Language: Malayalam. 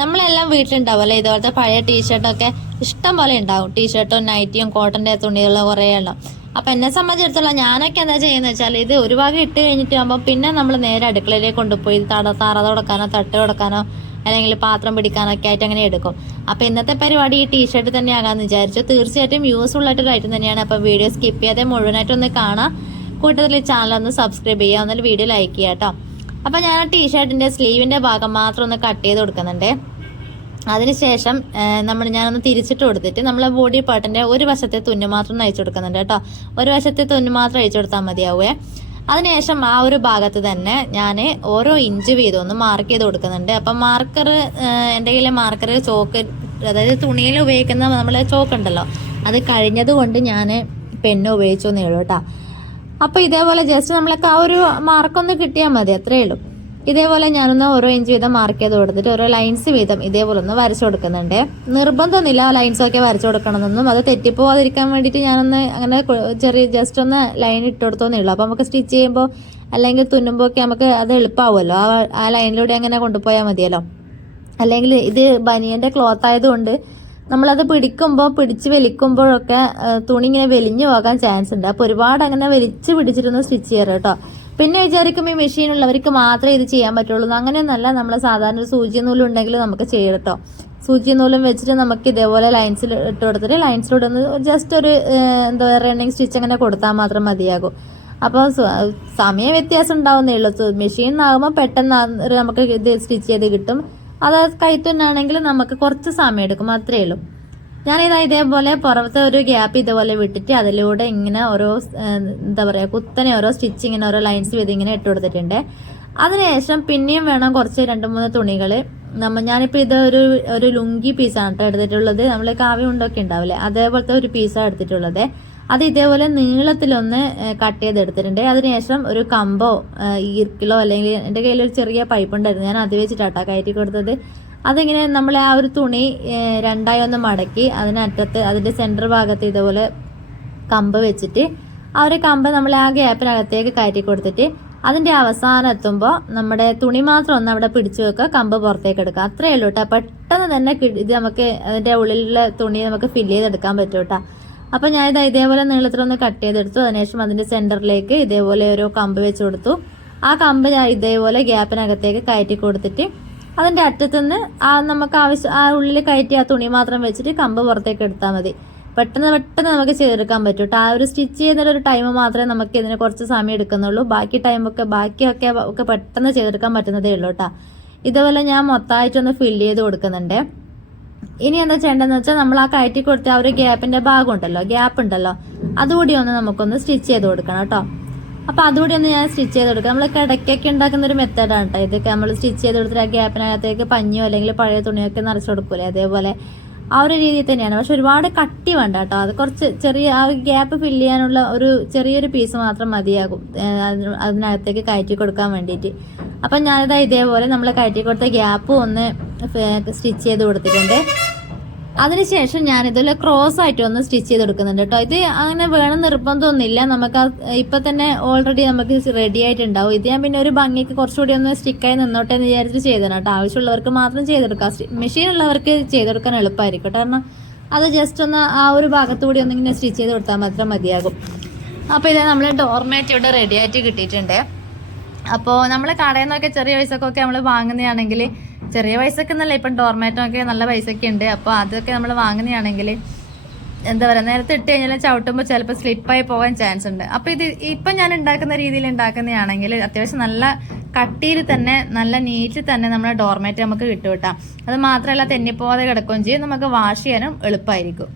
നമ്മളെല്ലാം വീട്ടിലുണ്ടാവും അല്ലേ? ഇതുപോലത്തെ പഴയ ടീഷർട്ടൊക്കെ ഇഷ്ടം പോലെ ഉണ്ടാവും. ടീഷർട്ടും നൈറ്റിയും കോട്ടന്റെ തുണികളും കുറേ എണ്ണം. അപ്പൊ എന്നെ സംബന്ധിച്ചിടത്തോളം ഞാനൊക്കെ എന്താ ചെയ്യുന്നത് വെച്ചാൽ ഇത് ഒരു ഭാഗം ഇട്ട് കഴിഞ്ഞിട്ട് ആകുമ്പോൾ പിന്നെ നമ്മൾ നേരെ അടുക്കളയിലേക്ക് കൊണ്ടുപോയി തട തറ തുടക്കാനോ തട്ട് തുടക്കാനോ അല്ലെങ്കിൽ പാത്രം പിടിക്കാനോ ഒക്കെ ആയിട്ട് അങ്ങനെ എടുക്കും. അപ്പൊ ഇന്നത്തെ പരിപാടി ഈ ടീഷർട്ട് ആകാന്ന് വിചാരിച്ചു. തീർച്ചയായിട്ടും യൂസ്ഫുൾ ആയിട്ടൊരു ഐറ്റം തന്നെയാണ്. അപ്പൊ വീഡിയോ സ്കിപ്പ് ചെയ്യാതെ മുഴുവനായിട്ടൊന്ന് കാണാം. കൂട്ടത്തിൽ ചാനൽ ഒന്ന് സബ്സ്ക്രൈബ് ചെയ്യുക എന്നാലും വീഡിയോ ലൈക്ക് ചെയ്യാം കേട്ടോ അപ്പൊ ഞാൻ ആ ടീഷർട്ടിന്റെ സ്ലീവിന്റെ ഭാഗം മാത്രം ഒന്ന് കട്ട് ചെയ്ത് കൊടുക്കുന്നുണ്ട്. അതിനുശേഷം നമ്മൾ ഞാനൊന്ന് തിരിച്ചിട്ട് കൊടുത്തിട്ട് നമ്മളെ ബോഡി പാർട്ടിന്റെ ഒരു വശത്തെ തുന്നു മാത്രം അയച്ചു കൊടുക്കുന്നുണ്ട് കേട്ടോ. ഒരു വശത്തെ തുന്നു മാത്രം അയച്ചു കൊടുത്താൽ മതിയാവേ. അതിനുശേഷം ആ ഒരു ഭാഗത്ത് തന്നെ ഞാൻ ഓരോ ഇഞ്ച് വീതം ഒന്ന് മാർക്ക് ചെയ്ത് കൊടുക്കുന്നുണ്ട്. അപ്പം മാർക്കർ എന്റെ കയ്യിലെ മാർക്കർ ചോക്ക് അതായത് തുണിയിൽ ഉപയോഗിക്കുന്ന നമ്മൾ ചോക്ക് ഉണ്ടല്ലോ അത് കഴിഞ്ഞത് കൊണ്ട് ഞാൻ പെണ്ണ് ഉപയോഗിച്ചു എന്നേ ഉള്ളൂ കേട്ടോ. അപ്പോൾ ഇതേപോലെ ജസ്റ്റ് നമ്മളൊക്കെ ആ ഒരു മാർക്കൊന്ന് കിട്ടിയാൽ മതി അത്രേ ഉള്ളൂ. ഇതേപോലെ ഞാനൊന്ന് ഓരോ ഇഞ്ച് വീതം മാർക്ക് ചെയ്ത് കൊടുത്തിട്ട് ഓരോ ലൈൻസ് വീതം ഇതേപോലെ ഒന്ന് വരച്ചു കൊടുക്കുന്നുണ്ട്. നിർബന്ധമൊന്നുമില്ല ആ ലൈൻസ് ഒക്കെ വരച്ചു കൊടുക്കണമെന്നൊന്നും. അത് തെറ്റിപ്പോവാതിരിക്കാൻ വേണ്ടിയിട്ട് ഞാനൊന്ന് അങ്ങനെ ചെറിയ ജസ്റ്റ് ഒന്ന് ലൈൻ ഇട്ട് കൊടുത്തോന്നേ അപ്പോൾ നമുക്ക് സ്റ്റിച്ച് ചെയ്യുമ്പോൾ അല്ലെങ്കിൽ തുന്നുമ്പോൾ ഒക്കെ നമുക്ക് അത് എളുപ്പമാവുമല്ലോ ആ ആ ലൈനിലൂടെ അങ്ങനെ കൊണ്ടുപോയാൽ മതിയല്ലോ. അല്ലെങ്കിൽ ഇത് ബനിയന്റെ ക്ലോത്ത് ആയതുകൊണ്ട് നമ്മളത് പിടിക്കുമ്പോൾ പിടിച്ച് വലിക്കുമ്പോഴൊക്കെ തുണി ഇങ്ങനെ വലിഞ്ഞു പോകാൻ ചാൻസ് ഉണ്ട്. അപ്പോൾ ഒരുപാട് അങ്ങനെ വലിച്ച് പിടിച്ചിട്ടൊന്ന് സ്റ്റിച്ച് ചെയ്യാറ് കേട്ടോ. പിന്നെ വിചാരിക്കും ഈ മെഷീൻ ഉള്ളവർക്ക് മാത്രമേ ഇത് ചെയ്യാൻ പറ്റുള്ളൂ. അങ്ങനെയൊന്നല്ല നമ്മൾ സാധാരണ ഒരു സൂചി നൂലും ഉണ്ടെങ്കിൽ നമുക്ക് ചെയ്യാം കേട്ടോ സൂചി നൂലും വെച്ചിട്ട് നമുക്ക് ഇതേപോലെ ലൈൻസിൽ ഇട്ട് കൊടുത്തിട്ട് ലൈൻസിലൂടെ ജസ്റ്റ് ഒരു എന്താ പറയുക റണ്ണിങ് സ്റ്റിച്ച് അങ്ങനെ കൊടുത്താൽ മാത്രം മതിയാകും. അപ്പോൾ സമയ വ്യത്യാസം ഉണ്ടാവുന്നേ ഉള്ളൂ. മെഷീനാകുമ്പോൾ പെട്ടെന്ന് നമുക്ക് ഇത് സ്റ്റിച്ച് ചെയ്ത് കിട്ടും. അത് കൈത്തന്നാണെങ്കിൽ നമുക്ക് കുറച്ച് സമയം എടുക്കും. അത്രേ ഉള്ളൂ. ഞാനിതാ ഇതേപോലെ പുറത്തെ ഒരു ഗ്യാപ്പ് ഇതേപോലെ വിട്ടിട്ട് അതിലൂടെ ഇങ്ങനെ ഓരോ എന്താ പറയുക കുത്തനെ ഓരോ സ്റ്റിച്ച് ഇങ്ങനെ ഓരോ ലൈൻസ് വീതി ഇങ്ങനെ ഇട്ട് കൊടുത്തിട്ടുണ്ട്. അതിനുശേഷം പിന്നെയും വേണം കുറച്ച് രണ്ട് മൂന്ന് തുണികൾ നമ്മ ഞാനിപ്പോൾ ഇത് ഒരു ഒരു ലുങ്കി പീസാണ് കേട്ടോ എടുത്തിട്ടുള്ളത്. നമ്മൾ കാവ്യ ഉണ്ടൊക്കെ ഉണ്ടാവില്ലേ? അതേപോലത്തെ ഒരു പീസാണ് എടുത്തിട്ടുള്ളത്. അത് ഇതേപോലെ നീളത്തിലൊന്ന് കട്ട് ചെയ്ത് ചെയ്തെടുത്തിട്ടുണ്ട്. അതിനുശേഷം ഒരു കമ്പോ ഈർക്കിലോ അല്ലെങ്കിൽ എന്റെ കയ്യിൽ ഒരു ചെറിയ പൈപ്പ് ഉണ്ടായിരുന്നു. ഞാൻ അത് വെച്ചിട്ടാട്ടോ കയറ്റി കൊടുത്തത്. അതിങ്ങനെ നമ്മൾ ആ ഒരു തുണി രണ്ടായി ഒന്ന് മടക്കി അതിനറ്റത്ത് അതിന്റെ സെന്റർ ഭാഗത്ത് ഇതുപോലെ കമ്പ് വെച്ചിട്ട് ആ ഒരു കമ്പ് നമ്മൾ ആ ഗ്യാപ്പിനകത്തേക്ക് കയറ്റി കൊടുത്തിട്ട് അതിന്റെ അവസാനം എത്തുമ്പോൾ നമ്മുടെ തുണി മാത്രം ഒന്ന് അവിടെ പിടിച്ചു വെക്കുക കമ്പ് പുറത്തേക്ക് എടുക്കുക. അത്രയേ ഉള്ളൂ കേട്ടോ പെട്ടെന്ന് തന്നെ ഇത് നമുക്ക് അതിന്റെ ഉള്ളിലുള്ള തുണി നമുക്ക് ഫില്ല് ചെയ്തെടുക്കാൻ പറ്റും കേട്ടോ അപ്പോൾ ഞാൻ ഇത് ഇതേപോലെ നീളത്തിലൊന്ന് കട്ട് ചെയ്തെടുത്തു. അതിനുശേഷം അതിന്റെ സെന്ററിലേക്ക് ഇതേപോലെ ഒരു കമ്പ് വെച്ച് കൊടുത്തു. ആ കമ്പ് ഞാൻ ഇതേപോലെ ഗ്യാപ്പിനകത്തേക്ക് കയറ്റി കൊടുത്തിട്ട് അതിന്റെ അറ്റത്തുനിന്ന് ആ നമുക്ക് ആവശ്യം ആ ഉള്ളിൽ കയറ്റി ആ തുണി മാത്രം വെച്ചിട്ട് കമ്പ് പുറത്തേക്ക് എടുത്താൽ മതി. പെട്ടെന്ന് പെട്ടെന്ന് നമുക്ക് ചെയ്തെടുക്കാൻ പറ്റും കേട്ടോ ആ ഒരു സ്റ്റിച്ച് ചെയ്യുന്ന ഒരു ടൈം മാത്രമേ നമുക്ക് ഇതിന് കുറച്ച് സമയം എടുക്കുന്നുള്ളൂ. ബാക്കി ടൈമൊക്കെ ബാക്കിയൊക്കെ ഒക്കെ പെട്ടെന്ന് ചെയ്തെടുക്കാൻ പറ്റുന്നതേ ഉള്ളൂ കേട്ടോ ഇതേപോലെ ഞാൻ മൊത്തമായിട്ടൊന്ന് ഫില്ല് ചെയ്ത് കൊടുക്കുന്നുണ്ട്. ഇനി എന്താ ചെയ്യേണ്ടതെന്ന് വെച്ചാൽ നമ്മൾ ആ കയറ്റി കൊടുത്ത ആ ഒരു ഗ്യാപ്പിന്റെ ഭാഗം ഉണ്ടല്ലോ ഗ്യാപ്പ് ഉണ്ടല്ലോ അതുകൂടി ഒന്ന് നമുക്കൊന്ന് സ്റ്റിച്ച് ചെയ്ത് കൊടുക്കണം കേട്ടോ അപ്പൊ അതുകൂടി ഒന്ന് ഞാൻ സ്റ്റിച്ച് ചെയ്ത് കൊടുക്കാം. നമ്മൾ കിടക്കൊക്കെ ഉണ്ടാക്കുന്ന ഒരു മെത്തേഡാണ് കേട്ടോ ഇതൊക്കെ നമ്മൾ സ്റ്റിച്ച് ചെയ്ത് കൊടുത്തിട്ട് ആ ഗ്യാപ്പിനകത്തേക്ക് പഞ്ഞോ അല്ലെങ്കിൽ പഴയ തുണിയൊക്കെ നിറച്ച് കൊടുക്കൂലേ? അതേപോലെ ആ ഒരു രീതിയിൽ തന്നെയാണ്. പക്ഷെ ഒരുപാട് കട്ടി വേണ്ട കേട്ടോ അത് കുറച്ച് ചെറിയ ആ ഗ്യാപ്പ് ഫില്ല് ചെയ്യാനുള്ള ഒരു ചെറിയൊരു പീസ് മാത്രം മതിയാകും. അതിനകത്തേക്ക് കയറ്റി കൊടുക്കാൻ വേണ്ടിയിട്ട്. അപ്പം ഞാനിതാ ഇതേപോലെ നമ്മൾ കയറ്റി കൊടുത്ത ഗ്യാപ്പ് ഒന്ന് സ്റ്റിച്ച് ചെയ്ത് കൊടുത്തിട്ടുണ്ട്. അതിനുശേഷം ഇതിൽ ക്രോസ് ആയിട്ട് ഒന്ന് സ്റ്റിച്ച് ചെയ്ത് എടുക്കുന്നുണ്ട് കേട്ടോ ഇത് അങ്ങനെ വേണം നിർബന്ധമൊന്നുമില്ല. നമുക്ക് ഇപ്പൊ തന്നെ ഓൾറെഡി നമുക്ക് റെഡി ആയിട്ടുണ്ടാവും. ഇത് ഞാൻ പിന്നെ ഒരു ഭംഗിക്ക് കുറച്ചുകൂടി ഒന്ന് സ്റ്റിക്കായി നിന്നോട്ടെ എന്ന് വിചാരിച്ചിട്ട് ചെയ്തതാണ് കേട്ടോ ആവശ്യമുള്ളവർക്ക് മാത്രം ചെയ്തെടുക്കാം. മെഷീൻ ഉള്ളവർക്ക് ചെയ്തെടുക്കാൻ എളുപ്പമായിരിക്കും കാരണം അത് ജസ്റ്റ് ഒന്ന് ആ ഒരു ഭാഗത്തുകൂടി ഒന്നിങ്ങനെ സ്റ്റിച്ച് ചെയ്ത് കൊടുത്താൽ മാത്രം മതിയാകും. അപ്പോൾ ഇത് നമ്മൾ ഡോർമാറ്റ് ഇവിടെ റെഡി ആയിട്ട് കിട്ടിയിട്ടുണ്ട്. അപ്പോൾ നമ്മൾ കടയിൽ നിന്നൊക്കെ ചെറിയ പൈസക്കൊക്കെ നമ്മൾ വാങ്ങുന്നതാണെങ്കിൽ ചെറിയ പൈസക്ക് എന്നല്ല ഇപ്പം ഡോർമാറ്റൊക്കെ നല്ല പൈസയൊക്കെ ഉണ്ട്. അപ്പോൾ അതൊക്കെ നമ്മൾ വാങ്ങുന്നതാണെങ്കിൽ എന്താ പറയുക നേരത്തെ ഇട്ട് കഴിഞ്ഞാൽ ചവിട്ടുമ്പോൾ ചിലപ്പോൾ സ്ലിപ്പായി പോകാൻ ചാൻസ് ഉണ്ട്. അപ്പോൾ ഇത് ഇപ്പം ഞാൻ ഉണ്ടാക്കുന്ന രീതിയിൽ ഉണ്ടാക്കുന്നതാണെങ്കിൽ അത്യാവശ്യം നല്ല കട്ടിയിൽ തന്നെ നല്ല നീറ്റിൽ തന്നെ നമ്മുടെ ഡോർമാറ്റ് നമുക്ക് കിട്ടും കേട്ടോ. അത് മാത്രമല്ല തെന്നിപ്പോവാതെ കിടക്കുകയും ചെയ്യും. നമുക്ക് വാഷ് ചെയ്യാനും എളുപ്പമായിരിക്കും.